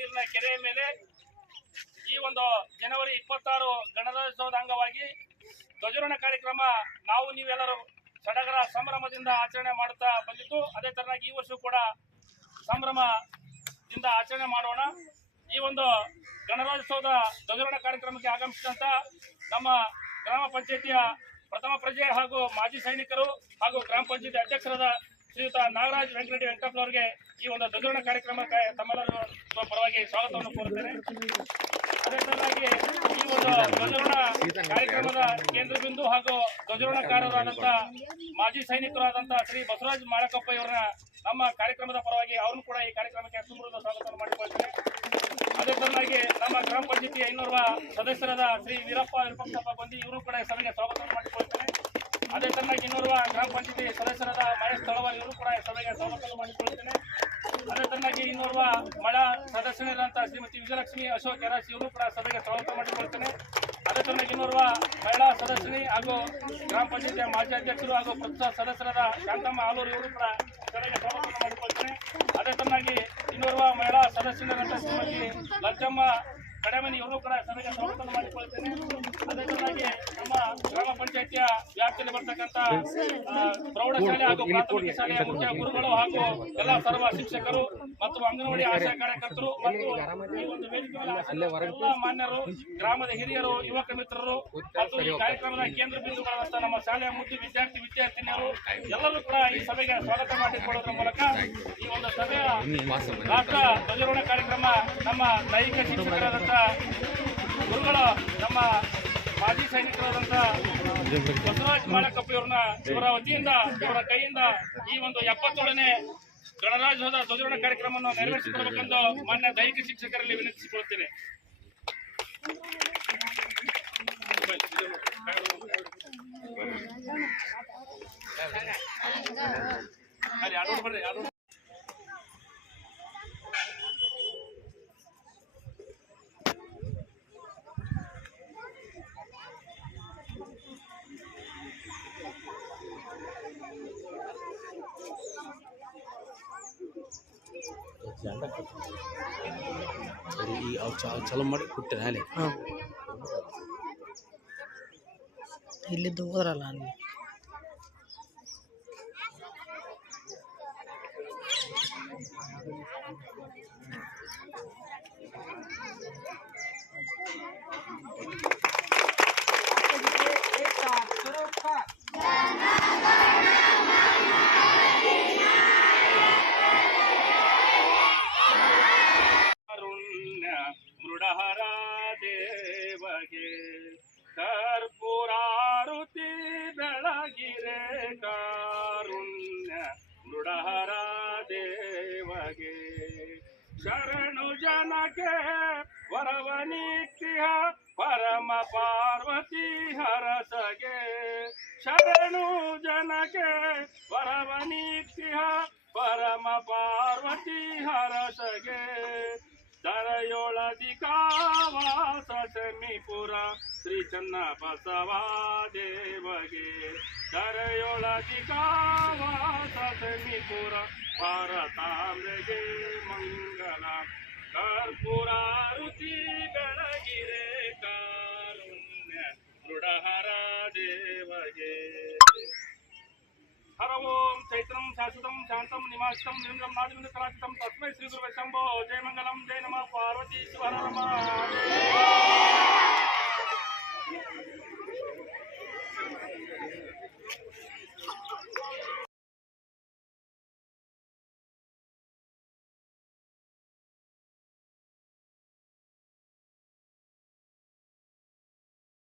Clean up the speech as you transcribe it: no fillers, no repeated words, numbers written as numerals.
ನೀರಿನ ಕೆರೆಯ ಮೇಲೆ ಈ ಒಂದು ಜನವರಿ 26 ಗಣರಾಜ್ಯೋತ್ಸವದ ಅಂಗವಾಗಿ ಧ್ವಜಾರೋಹಣ ಕಾರ್ಯಕ್ರಮ ನಾವು ನೀವೆಲ್ಲರೂ ಸಡಗರ ಸಂಭ್ರಮದಿಂದ ಆಚರಣೆ ಮಾಡುತ್ತಾ ಬಂದಿದ್ದು, ಅದೇ ತರನಾಗಿ ಈ ವರ್ಷವೂ ಕೂಡ ಸಂಭ್ರಮದಿಂದ ಆಚರಣೆ ಮಾಡೋಣ. ಈ ಒಂದು ಗಣರಾಜ್ಯೋತ್ಸವದ ಧ್ವಜಾರೋಹಣ ಕಾರ್ಯಕ್ರಮಕ್ಕೆ ಆಗಮಿಸಿದಂತ ನಮ್ಮ ಗ್ರಾಮ ಪಂಚಾಯಿತಿಯ ಪ್ರಥಮ ಪ್ರಜೆ ಹಾಗೂ ಮಾಜಿ ಸೈನಿಕರು ಹಾಗೂ ಗ್ರಾಮ ಪಂಚಾಯಿತಿ ಅಧ್ಯಕ್ಷರಾದ ಶ್ರೀಯುತ ನಾಗರಾಜ್ ವೆಂಕಟರೆಡ್ಡಿ ವೆಂಕಟಪ್ಪನವರಿಗೆ ಈ ಒಂದು ಧ್ವಜಾರೋಹಣ ಕಾರ್ಯಕ್ರಮಕ್ಕೆ ತಮ್ಮೆಲ್ಲರ ಪರವಾಗಿ ಸ್ವಾಗತವನ್ನು ಕೋರುತ್ತೇನೆ. ಅದೇ ತರನಾಗಿ ಈ ಒಂದು ಧ್ವಜಾರೋಹಣ ಕಾರ್ಯಕ್ರಮದ ಕೇಂದ್ರ ಬಿಂದು ಹಾಗೂ ಧ್ವಜಾರೋಹಣಕಾರರಾದಂಥ ಮಾಜಿ ಸೈನಿಕರಾದಂತಹ ಶ್ರೀ ಬಸವರಾಜ್ ಮಾಳಕಪ್ಪ ಇವರನ್ನ ನಮ್ಮ ಕಾರ್ಯಕ್ರಮದ ಪರವಾಗಿ ಅವರನ್ನು ಕೂಡ ಈ ಕಾರ್ಯಕ್ರಮಕ್ಕೆ ತುಂಬುವುದ ಸ್ವಾಗತವನ್ನು ಮಾಡಿಕೊಳ್ತೇನೆ. ಅದೇ ತರನಾಗಿ ನಮ್ಮ ಗ್ರಾಮ ಪಂಚಾಯಿತಿಯ ಇನ್ನೋರ್ವ ಸದಸ್ಯರಾದ ಶ್ರೀ ವೀರಪ್ಪ ವಿರೂಪಾಕ್ಷಪ್ಪ ಬಂದಿ ಇವರು ಕೂಡ ಸಭೆಗೆ ಸ್ವಾಗತವನ್ನು ಮಾಡಿಕೊಳ್ತೇನೆ. ಅದೇ ತರನಾಗಿ ಇನ್ನೋರ್ವ ಗ್ರಾಮ ಪಂಚಾಯಿತಿ ಸದಸ್ಯರಾದ ಮಹೇಶ್ ತಳವಾರ್ ಇವರು ಕೂಡ ಸಭೆಗೆ ಸ್ವಾಗತವನ್ನು ಮಾಡಿಕೊಳ್ತೇನೆ. ಅದೇ ತರನಾಗಿ ಇನ್ನೋರ್ವ ಮಳಾ ಸದಸ್ಯರಾದಂತಹ ಶ್ರೀಮತಿ ವಿಜಯಲಕ್ಷ್ಮಿ ಅಶೋಕ್ ಯರಾಶಿ ಇವರು ಕೂಡ ಸಭೆಗೆ ಸ್ವಾಗತ ಮಾಡಿಕೊಳ್ತೇನೆ. ಅದೇ ತರನಾಗಿ ಇನ್ನೋರ್ವ ಮಹಿಳಾ ಸದಸ್ಯನಿ ಹಾಗೂ ಗ್ರಾಮ ಪಂಚಾಯಿತಿಯ ಮಾಜಿ ಅಧ್ಯಕ್ಷರು ಹಾಗೂ ಪ್ರಸ್ತುತ ಸದಸ್ಯರಾದ ಶಾಂತಮ್ಮ ಆಲೂರು ಇವರು ಕೂಡ ಸಭೆಗೆ ಸ್ವಾಗತವನ್ನು ಮಾಡಿಕೊಳ್ತೇನೆ. ಅದೇ ತರನಾಗಿ ಇನ್ನೋರ್ವ ಮಹಿಳಾ ಸದಸ್ಯರಾದಂತಹ ಶ್ರೀಮತಿ ಲಂಚಮ್ಮ ಕಡೆಮನಿ ಇವರು ಕೂಡ ಸಭೆಗೆ ಸ್ವಾಗತವನ್ನು ಮಾಡಿಕೊಳ್ತೇನೆ. ಅದೇ ತರನಾಗಿ ನಮ್ಮ ಗ್ರಾಮ ಪಂಚಾಯಿತಿಯ ವ್ಯಾಪ್ತಿಯಲ್ಲಿ ಬರ್ತಕ್ಕಂಥ ಪ್ರೌಢಶಾಲೆ ಹಾಗೂ ಪ್ರಾಥಮಿಕ ಶಾಲೆಯ ಮುಖ್ಯ ಗುರುಗಳು ಹಾಗೂ ಎಲ್ಲ ಸರ್ವ ಶಿಕ್ಷಕರು ಮತ್ತು ಅಂಗನವಾಡಿ ಆಶಾ ಕಾರ್ಯಕರ್ತರು ಮತ್ತು ಈ ಒಂದು ವೇದಿಕೆ ಮಾನ್ಯರು, ಗ್ರಾಮದ ಹಿರಿಯರು, ಯುವಕ ಮಿತ್ರರು ಮತ್ತು ಈ ಕಾರ್ಯಕ್ರಮದ ಕೇಂದ್ರ ಬಿಂದುಗಳಾದಂಥ ನಮ್ಮ ಶಾಲೆಯ ಮುಖ್ಯ ವಿದ್ಯಾರ್ಥಿನಿಯರು ಎಲ್ಲರೂ ಕೂಡ ಈ ಸಭೆಗೆ ಸ್ವಾಗತ ಮಾಡಿಕೊಳ್ಳುವುದರ ಮೂಲಕ ಈ ಒಂದು ಸಭೆಯ ರಾಷ್ಟ್ರ ಧ್ವಜಾರೋಹಣ ಕಾರ್ಯಕ್ರಮ ನಮ್ಮ ದೈಹಿಕ ಶಿಕ್ಷಕರಾದಂಥ ಗುರುಗಳು ನಮ್ಮ ಮಾಜಿ ಸೈನಿಕರಾದಂಥ ಬಸವರಾಜ್ ಮಾಳಕಪ್ಪ ಇವರ ವತಿಯಿಂದ ಇವರ ಕೈಯಿಂದ ಈ ಒಂದು 77ನೇ ಗಣರಾಜ್ಯೋತ್ಸವದ ಧ್ವಜಾರೋಹಣ ಕಾರ್ಯಕ್ರಮವನ್ನು ನೆರವೇರಿಸಿಕೊಡಬೇಕೆಂದು ಮಾನ್ಯ ದೈಹಿಕ ಶಿಕ್ಷಕರಲ್ಲಿ ವಿನಂತಿಸಿಕೊಳ್ಳುತ್ತೇನೆ. ಚಲೋ ಮಾಡಿ ಕೊಟ್ಟೆ ಅಲ್ಲಿ ಇಲ್ಲಿದ್ದು ಹೋದ್ರಲ್ಲ ಅಲ್ಲಿ ಮೃಡಹರ ದೇವಗೆ ಕರ್ಪೂರಾರುತಿ ಬೆಳಗಿರೆ ಕಾರುಣ್ಯ ಮೃಡಹರ ದೇವಗೆ ಶರಣು ಜನಕ್ಕೆ ವರವನಿತ್ಯ ಪರಮ ಪಾರ್ವತಿ ಹರಸಗೆ ಶರಣು ಜನಕ್ಕೆ ವರವನಿತ್ಯ ಪರಮ ಪಾರ್ವತಿ ಹರಸಗೆ ದರಯೊಳದಿ ಕಾವಾಸ ಸೆಮಿಪುರ ಶ್ರೀ ಚನ್ನ ಬಸವ ದೇವಗೆ ದರಯೊಳದಿ ಕಾವಾಸ ಸೆಮಿಪುರ ಭಾರತಾಂಬೆಗೆ ಮಂಗಲ ಕರ್ಪೂರಾರುತಿ ಬೆಳಗಿರೆ ಕಾರುಣ್ಯ ಮೃಡಹರ ದೇವಗೆ ಹರ ಓಂ ಚೈತ್ರಂ ಶಾಶ್ವತಂ ಶಾಂತಂ ನಿಮಾಸ್ತಂ ನಿರ್ಮಲಂ ನಾದಿವಿಂದ ಕಲಾಚಿತಂ ತಸ್ಮೈ ಶ್ರೀ ಗುರುವೇ ಶಂಭೋ ಜಯ ಮಂಗಲಂ ಜಯ ನಮಃ ಪಾರ್ವತಿ ಶಿವರ ರಮ